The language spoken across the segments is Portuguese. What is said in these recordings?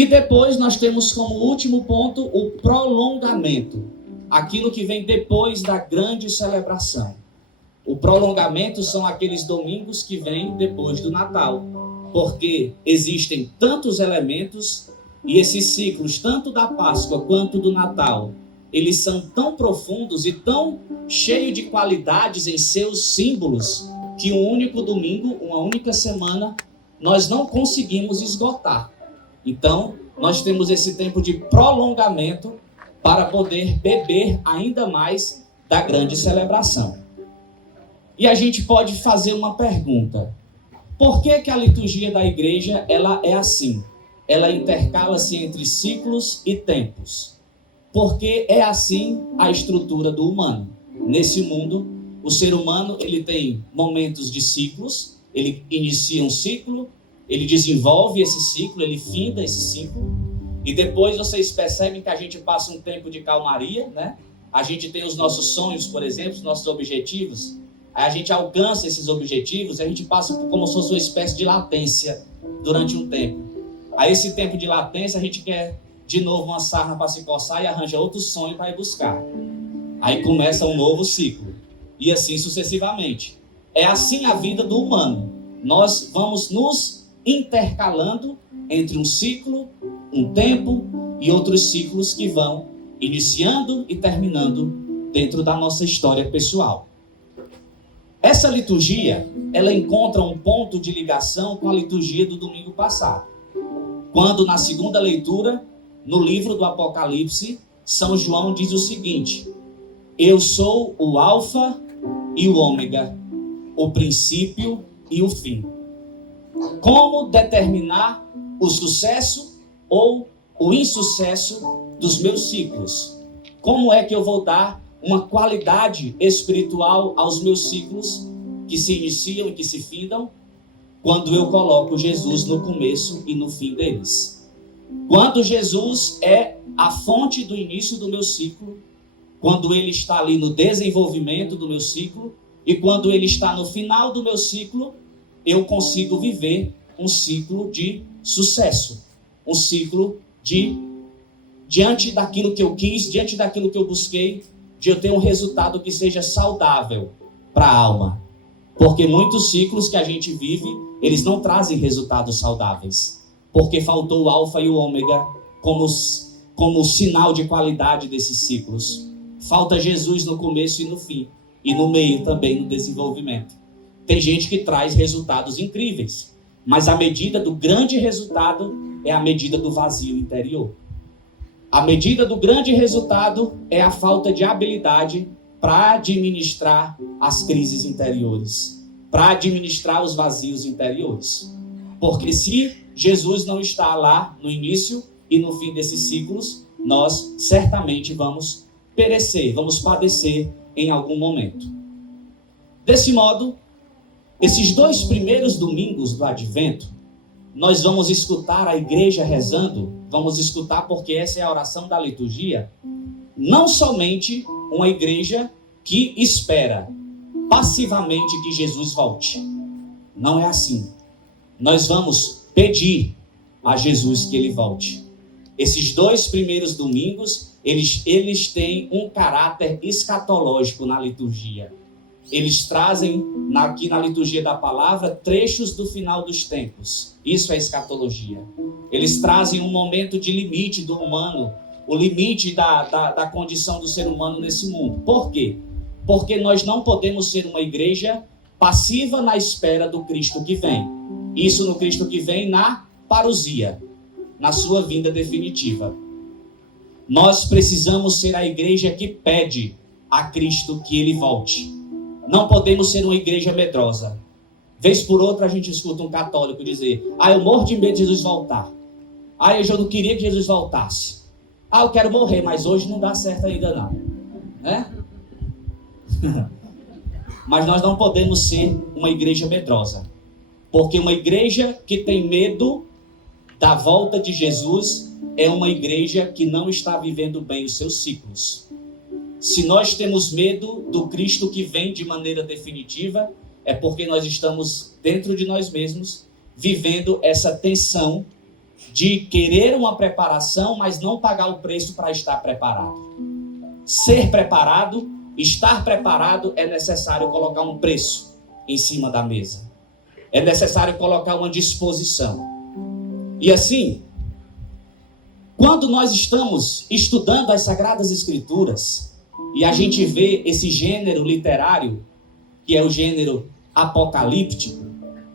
E depois nós temos como último ponto o prolongamento, aquilo que vem depois da grande celebração. O prolongamento são aqueles domingos que vêm depois do Natal, porque existem tantos elementos e esses ciclos, tanto da Páscoa quanto do Natal, eles são tão profundos e tão cheios de qualidades em seus símbolos que um único domingo, uma única semana, nós não conseguimos esgotar. Então, nós temos esse tempo de prolongamento para poder beber ainda mais da grande celebração. E a gente pode fazer uma pergunta. Por que a liturgia da igreja ela é assim? Ela intercala-se entre ciclos e tempos. Porque é assim a estrutura do humano. Nesse mundo, o ser humano ele tem momentos de ciclos, ele inicia um ciclo, ele desenvolve esse ciclo, ele finda esse ciclo, e depois vocês percebem que a gente passa um tempo de calmaria, né? A gente tem os nossos sonhos, por exemplo, os nossos objetivos, aí a gente alcança esses objetivos e a gente passa como se fosse uma espécie de latência durante um tempo. Aí esse tempo de latência a gente quer de novo uma sarna para se coçar e arranja outro sonho para ir buscar. Aí começa um novo ciclo, e assim sucessivamente. É assim a vida do humano. Nós vamos nos intercalando entre um ciclo, um tempo e outros ciclos que vão iniciando e terminando dentro da nossa história pessoal. Essa liturgia, ela encontra um ponto de ligação com a liturgia do domingo passado. Quando na segunda leitura, no livro do Apocalipse, São João diz o seguinte: eu sou o Alfa e o Ômega, o princípio e o fim. Como determinar o sucesso ou o insucesso dos meus ciclos? Como é que eu vou dar uma qualidade espiritual aos meus ciclos que se iniciam e que se findam? Quando eu coloco Jesus no começo e no fim deles. Quando Jesus é a fonte do início do meu ciclo, quando ele está ali no desenvolvimento do meu ciclo e quando ele está no final do meu ciclo, eu consigo viver um ciclo de sucesso, um ciclo de, diante daquilo que eu quis, diante daquilo que eu busquei, de eu ter um resultado que seja saudável para a alma. Porque muitos ciclos que a gente vive, eles não trazem resultados saudáveis, porque faltou o alfa e o ômega como sinal de qualidade desses ciclos. Falta Jesus no começo e no fim, e no meio também no desenvolvimento. Tem gente que traz resultados incríveis, mas a medida do grande resultado é a medida do vazio interior. A medida do grande resultado é a falta de habilidade para administrar as crises interiores, para administrar os vazios interiores. Porque se Jesus não está lá no início e no fim desses ciclos, nós certamente vamos perecer, vamos padecer em algum momento. Desse modo, esses 2 primeiros domingos do Advento, nós vamos escutar a igreja rezando, vamos escutar porque essa é a oração da liturgia, não somente uma igreja que espera passivamente que Jesus volte. Não é assim. Nós vamos pedir a Jesus que ele volte. Esses 2 primeiros domingos, eles têm um caráter escatológico na liturgia. Eles trazem, aqui na liturgia da palavra, trechos do final dos tempos. Isso é escatologia. Eles trazem um momento de limite do humano, o limite da condição do ser humano nesse mundo. Por quê? Porque nós não podemos ser uma igreja passiva na espera do Cristo que vem. Isso no Cristo que vem na parousia, na sua vinda definitiva. Nós precisamos ser a igreja que pede a Cristo que ele volte. Não podemos ser uma igreja medrosa. Vez por outra a gente escuta um católico dizer: eu morro de medo de Jesus voltar. Eu já não queria que Jesus voltasse. Eu quero morrer, mas hoje não dá certo ainda não. Né? Mas nós não podemos ser uma igreja medrosa. Porque uma igreja que tem medo da volta de Jesus é uma igreja que não está vivendo bem os seus ciclos. Se nós temos medo do Cristo que vem de maneira definitiva, é porque nós estamos dentro de nós mesmos, vivendo essa tensão de querer uma preparação, mas não pagar o preço para estar preparado. Ser preparado, estar preparado, é necessário colocar um preço em cima da mesa. É necessário colocar uma disposição. E assim, quando nós estamos estudando as Sagradas Escrituras e a gente vê esse gênero literário, que é o gênero apocalíptico,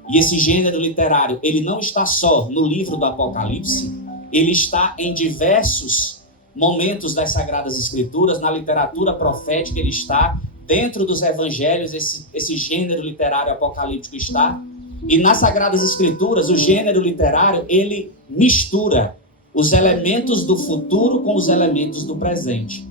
e esse gênero literário, ele não está só no livro do Apocalipse, ele está em diversos momentos das Sagradas Escrituras, na literatura profética ele está, dentro dos evangelhos esse gênero literário apocalíptico está, e nas Sagradas Escrituras o gênero literário, ele mistura os elementos do futuro com os elementos do presente.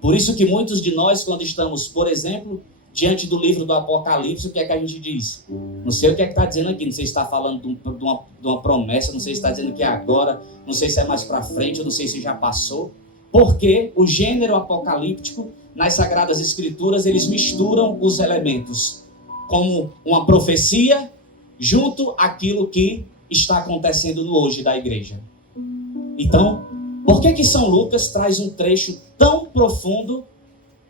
Por isso que muitos de nós, quando estamos, por exemplo, diante do livro do Apocalipse, o que é que a gente diz? Não sei o que é que está dizendo aqui, não sei se está falando de uma promessa, não sei se está dizendo que é agora, não sei se é mais para frente, eu não sei se já passou. Porque o gênero apocalíptico, nas Sagradas Escrituras, eles misturam os elementos como uma profecia junto àquilo que está acontecendo no hoje da igreja. Então, por que São Lucas traz um trecho tão profundo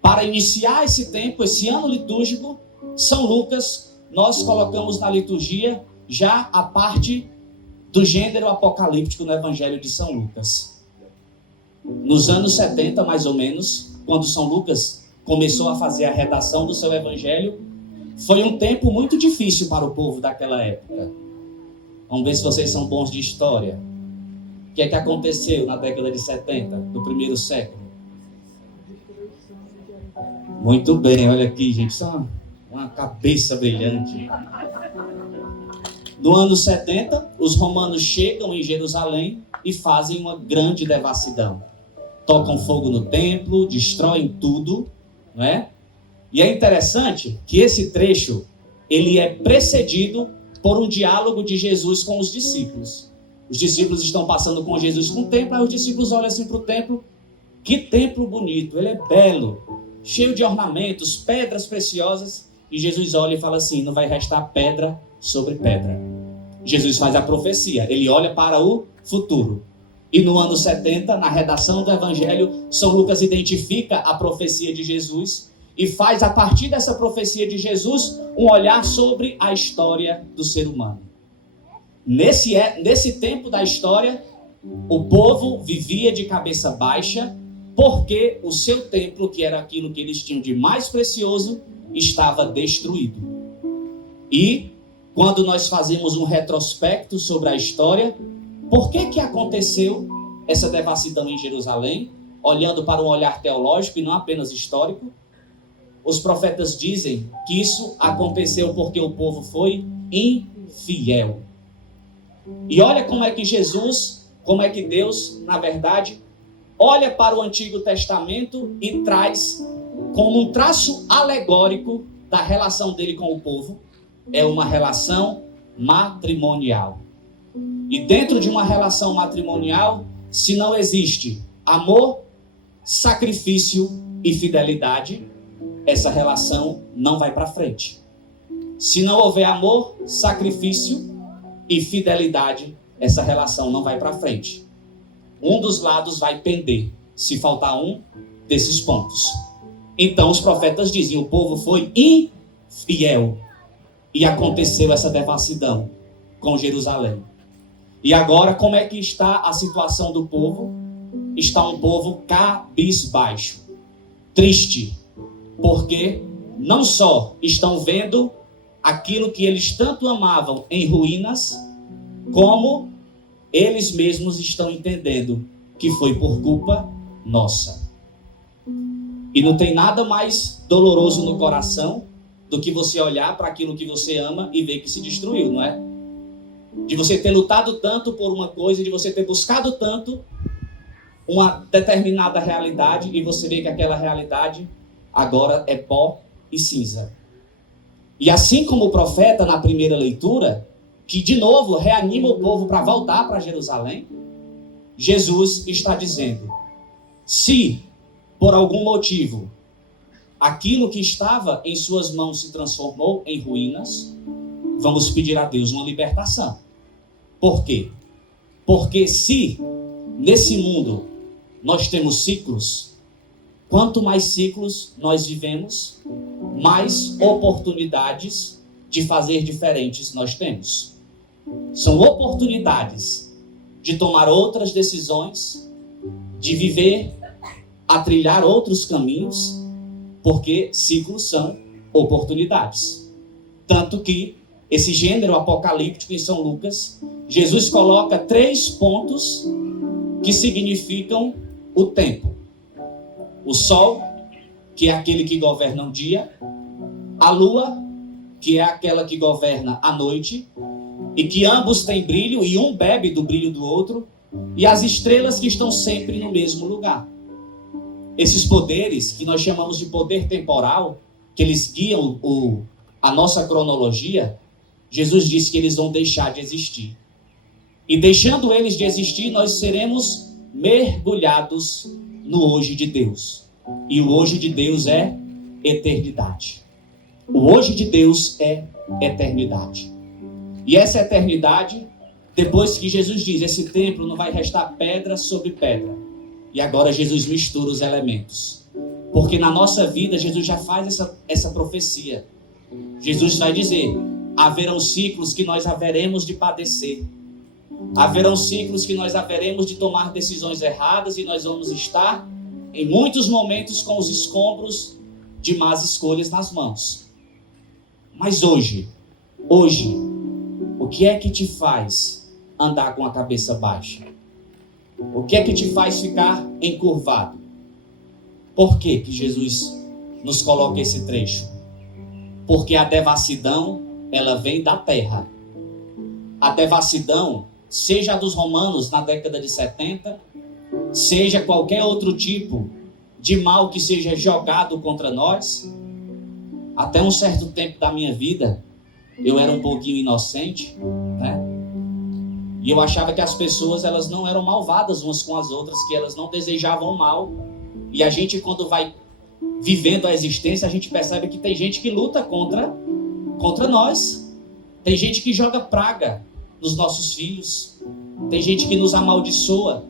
para iniciar esse tempo, esse ano litúrgico? São Lucas, nós colocamos na liturgia já a parte do gênero apocalíptico no Evangelho de São Lucas. Nos anos 70, mais ou menos, quando São Lucas começou a fazer a redação do seu Evangelho, foi um tempo muito difícil para o povo daquela época. Vamos ver se vocês são bons de história. O que é que aconteceu na década de 70, do primeiro século? Muito bem, olha aqui, gente, só uma cabeça brilhante. No ano 70, os romanos chegam em Jerusalém e fazem uma grande devassidão. Tocam fogo no templo, destroem tudo, não é? E é interessante que esse trecho, ele é precedido por um diálogo de Jesus com os discípulos. Os discípulos estão passando com Jesus no templo, aí os discípulos olham assim para o templo. Que templo bonito, ele é belo, cheio de ornamentos, pedras preciosas. E Jesus olha e fala assim, não vai restar pedra sobre pedra. Jesus faz a profecia, ele olha para o futuro. E no ano 70, na redação do Evangelho, São Lucas identifica a profecia de Jesus e faz, a partir dessa profecia de Jesus, um olhar sobre a história do ser humano. Nesse tempo da história, o povo vivia de cabeça baixa, porque o seu templo, que era aquilo que eles tinham de mais precioso, estava destruído. E quando nós fazemos um retrospecto sobre a história, por que aconteceu essa devassidão em Jerusalém? Olhando para um olhar teológico e não apenas histórico, os profetas dizem que isso aconteceu porque o povo foi infiel. E olha como é que Jesus, como é que Deus, na verdade, olha para o Antigo Testamento e traz como um traço alegórico da relação dele com o povo. É uma relação matrimonial. E dentro de uma relação matrimonial, se não existe amor, sacrifício e fidelidade, essa relação não vai para frente. Se não houver amor, sacrifício e fidelidade, essa relação não vai para frente. Um dos lados vai pender, se faltar um desses pontos. Então os profetas dizem, o povo foi infiel. E aconteceu essa devassidão com Jerusalém. E agora, como é que está a situação do povo? Está um povo cabisbaixo, triste, porque não só estão vendo aquilo que eles tanto amavam em ruínas, como eles mesmos estão entendendo que foi por culpa nossa. E não tem nada mais doloroso no coração do que você olhar para aquilo que você ama e ver que se destruiu, não é? De você ter lutado tanto por uma coisa, de você ter buscado tanto uma determinada realidade e você vê que aquela realidade agora é pó e cinza. E assim como o profeta na primeira leitura, que de novo reanima o povo para voltar para Jerusalém, Jesus está dizendo, se por algum motivo aquilo que estava em suas mãos se transformou em ruínas, vamos pedir a Deus uma libertação. Por quê? Porque se nesse mundo nós temos ciclos, quanto mais ciclos nós vivemos, mais oportunidades de fazer diferentes nós temos. São oportunidades de tomar outras decisões, de viver, a trilhar outros caminhos, porque ciclos são oportunidades. Tanto que esse gênero apocalíptico em São Lucas, Jesus coloca 3 pontos que significam o tempo. O sol, que é aquele que governa o dia, a lua, que é aquela que governa a noite, e que ambos têm brilho e um bebe do brilho do outro, e as estrelas que estão sempre no mesmo lugar. Esses poderes, que nós chamamos de poder temporal, que eles guiam a nossa cronologia, Jesus disse que eles vão deixar de existir. E deixando eles de existir, nós seremos mergulhados no hoje de Deus. E o hoje de Deus é eternidade. O hoje de Deus é eternidade. E essa eternidade, depois que Jesus diz, esse templo não vai restar pedra sobre pedra. E agora Jesus mistura os elementos. Porque na nossa vida, Jesus já faz essa profecia. Jesus vai dizer, haverão ciclos que nós haveremos de padecer. Haverão ciclos que nós haveremos de tomar decisões erradas e nós vamos estar, em muitos momentos, com os escombros de más escolhas nas mãos. Mas hoje, o que é que te faz andar com a cabeça baixa? O que é que te faz ficar encurvado? Por que que Jesus nos coloca esse trecho? Porque a devassidão, ela vem da terra. A devassidão, seja a dos romanos na década de 70, seja qualquer outro tipo de mal que seja jogado contra nós. Até um certo tempo da minha vida, eu era um pouquinho inocente, né? E eu achava que as pessoas, elas não eram malvadas umas com as outras, que elas não desejavam mal. E a gente, quando vai vivendo a existência, a gente percebe que tem gente que luta contra nós. Tem gente que joga praga nos nossos filhos. Tem gente que nos amaldiçoa.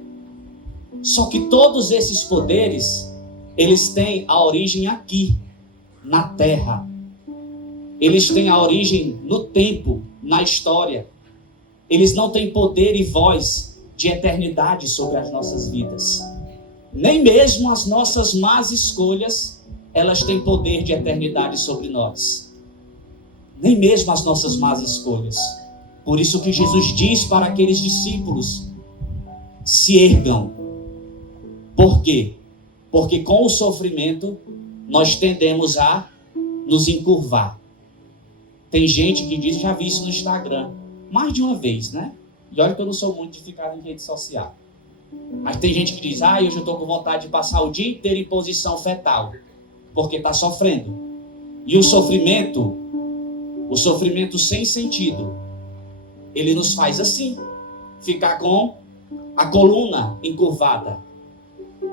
Só que todos esses poderes, eles têm a origem aqui, na terra. Eles têm a origem no tempo, na história. Eles não têm poder e voz de eternidade sobre as nossas vidas. Nem mesmo as nossas más escolhas, elas têm poder de eternidade sobre nós. Nem mesmo as nossas más escolhas. Por isso que Jesus diz para aqueles discípulos, se ergam. Por quê? Porque com o sofrimento, nós tendemos a nos encurvar. Tem gente que diz, já vi isso no Instagram, mais de uma vez, né? E olha que eu não sou muito de ficar em rede social. Mas tem gente que diz, hoje eu estou com vontade de passar o dia inteiro em posição fetal, porque está sofrendo. E o sofrimento sem sentido, ele nos faz assim, ficar com a coluna encurvada.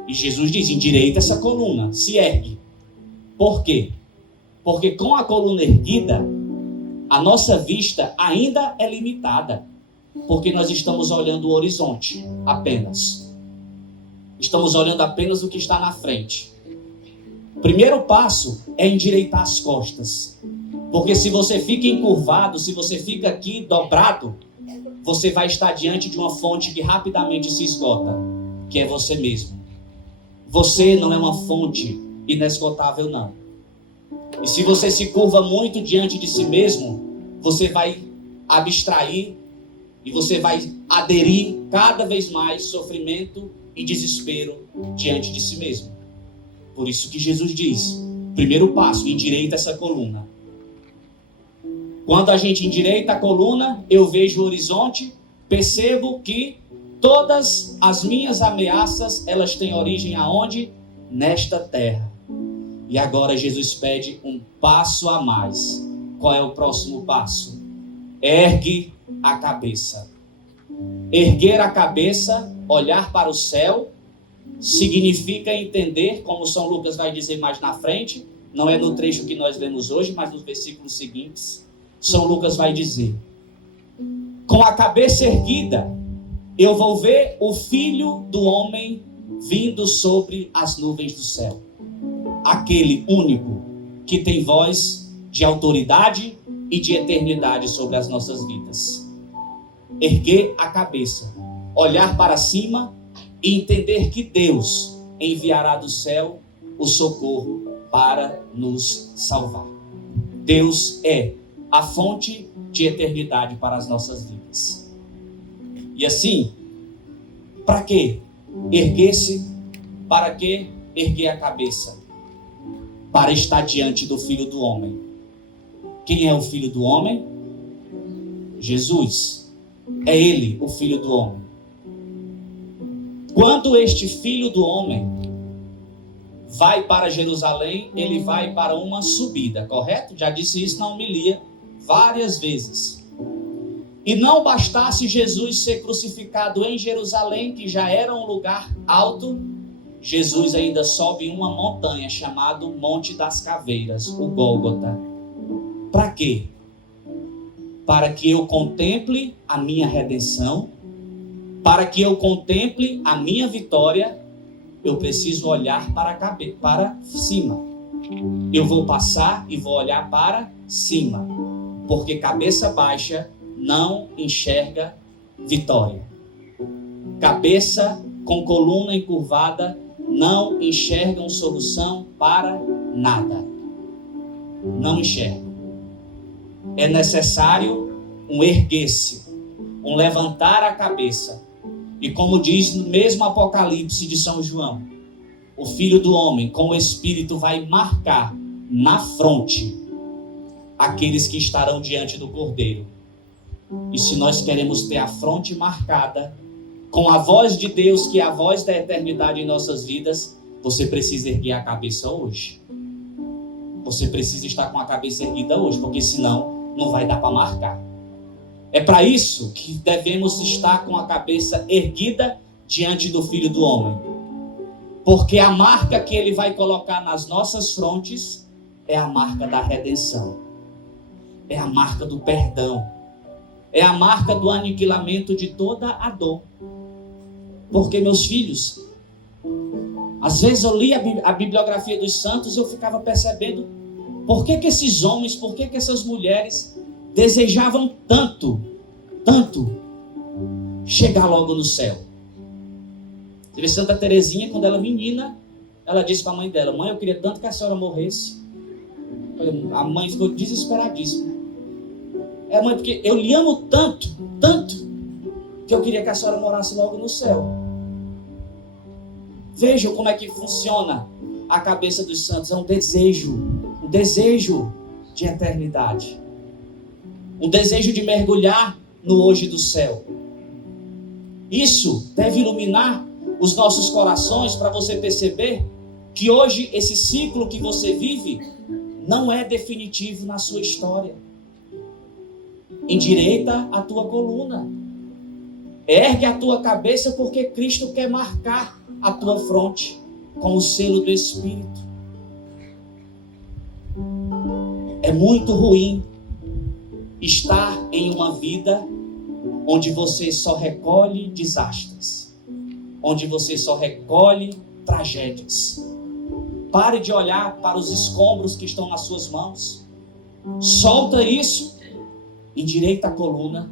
E Jesus diz, endireita essa coluna, se ergue. Por quê? Porque com a coluna erguida, a nossa vista ainda é limitada. Porque nós estamos olhando o horizonte apenas. Estamos olhando apenas o que está na frente. O primeiro passo é endireitar as costas. Porque se você fica encurvado, se você fica aqui dobrado, você vai estar diante de uma fonte que rapidamente se esgota, que é você mesmo. Você não é uma fonte inesgotável, não. E se você se curva muito diante de si mesmo, você vai abstrair e você vai aderir cada vez mais sofrimento e desespero diante de si mesmo. Por isso que Jesus diz, primeiro passo, endireita essa coluna. Quando a gente endireita a coluna, eu vejo o horizonte, percebo que todas as minhas ameaças, elas têm origem aonde? Nesta terra. E agora Jesus pede um passo a mais. Qual é o próximo passo? Ergue a cabeça. Erguer a cabeça, olhar para o céu, significa entender, como São Lucas vai dizer mais na frente, não é no trecho que nós lemos hoje, mas nos versículos seguintes, São Lucas vai dizer, com a cabeça erguida, eu vou ver o Filho do Homem vindo sobre as nuvens do céu. Aquele único que tem voz de autoridade e de eternidade sobre as nossas vidas. Erguer a cabeça, olhar para cima e entender que Deus enviará do céu o socorro para nos salvar. Deus é a fonte de eternidade para as nossas vidas. E assim, para que erguer-se? Para que erguer a cabeça? Para estar diante do Filho do Homem. Quem é o Filho do Homem? Jesus. É Ele, o Filho do Homem. Quando este Filho do Homem vai para Jerusalém, ele vai para uma subida, correto? Já disse isso na homilia várias vezes. E não bastasse Jesus ser crucificado em Jerusalém, que já era um lugar alto, Jesus ainda sobe uma montanha chamada Monte das Caveiras, o Gólgota. Para quê? Para que eu contemple a minha redenção, para que eu contemple a minha vitória, eu preciso olhar para cima. Eu vou passar e vou olhar para cima, porque cabeça baixa não enxerga vitória. Cabeça com coluna encurvada não enxergam solução para nada. Não enxergam. É necessário um erguer-se, um levantar a cabeça. E como diz no mesmo Apocalipse de São João, o Filho do Homem com o Espírito vai marcar na fronte aqueles que estarão diante do Cordeiro. E se nós queremos ter a fronte marcada com a voz de Deus, que é a voz da eternidade em nossas vidas, você precisa erguer a cabeça hoje. Você precisa estar com a cabeça erguida hoje, porque senão não vai dar para marcar. É para isso que devemos estar com a cabeça erguida diante do Filho do Homem. Porque a marca que ele vai colocar nas nossas frontes é a marca da redenção. É a marca do perdão. É a marca do aniquilamento de toda a dor. Porque, meus filhos, às vezes eu li a bibliografia dos santos e eu ficava percebendo por que esses homens, por que essas mulheres desejavam tanto chegar logo no céu. Você vê Santa Teresinha, quando ela menina, ela disse para a mãe dela: mãe, eu queria tanto que a senhora morresse. A mãe ficou desesperadíssima. Mãe, porque eu lhe amo tanto, que eu queria que a senhora morasse logo no céu. Vejam como é que funciona a cabeça dos santos. É um desejo de eternidade. Um desejo de mergulhar no hoje do céu. Isso deve iluminar os nossos corações para você perceber que hoje esse ciclo que você vive não é definitivo na sua história. Endireita a tua coluna. Ergue a tua cabeça, porque Cristo quer marcar a tua fronte com o selo do Espírito. É muito ruim estar em uma vida onde você só recolhe desastres, onde você só recolhe tragédias. Pare de olhar para os escombros que estão nas suas mãos. Solta isso, endireita a coluna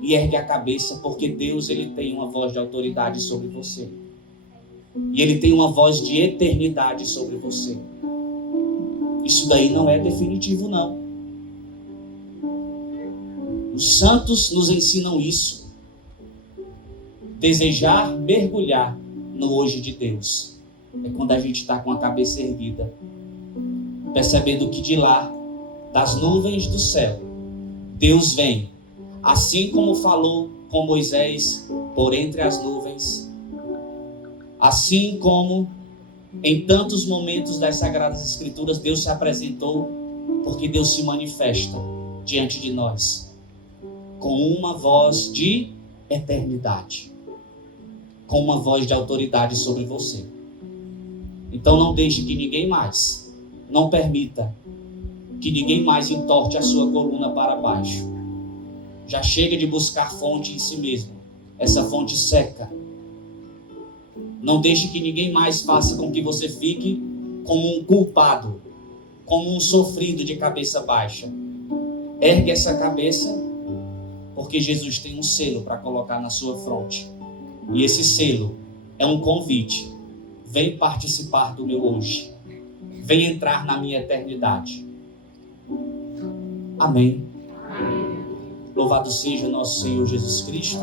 e ergue a cabeça, porque Deus, ele tem uma voz de autoridade sobre você. E ele tem uma voz de eternidade sobre você. Isso daí não é definitivo, não. Os santos nos ensinam isso. Desejar mergulhar no hoje de Deus é quando a gente está com a cabeça erguida, percebendo que de lá, das nuvens do céu, Deus vem, assim como falou com Moisés por entre as nuvens, assim como em tantos momentos das Sagradas Escrituras Deus se apresentou, porque Deus se manifesta diante de nós com uma voz de eternidade, com uma voz de autoridade sobre você. Então não deixe que ninguém mais, não permita que ninguém mais entorte a sua coluna para baixo. Já chega de buscar fonte em si mesmo. essa fonte seca. Não deixe que ninguém mais faça com que você fique como um culpado, como um sofrido de cabeça baixa. Ergue essa cabeça, porque Jesus tem um selo para colocar na sua fronte. E esse selo é um convite. Vem participar do meu hoje. Vem entrar na minha eternidade. Amém. Louvado seja nosso Senhor Jesus Cristo.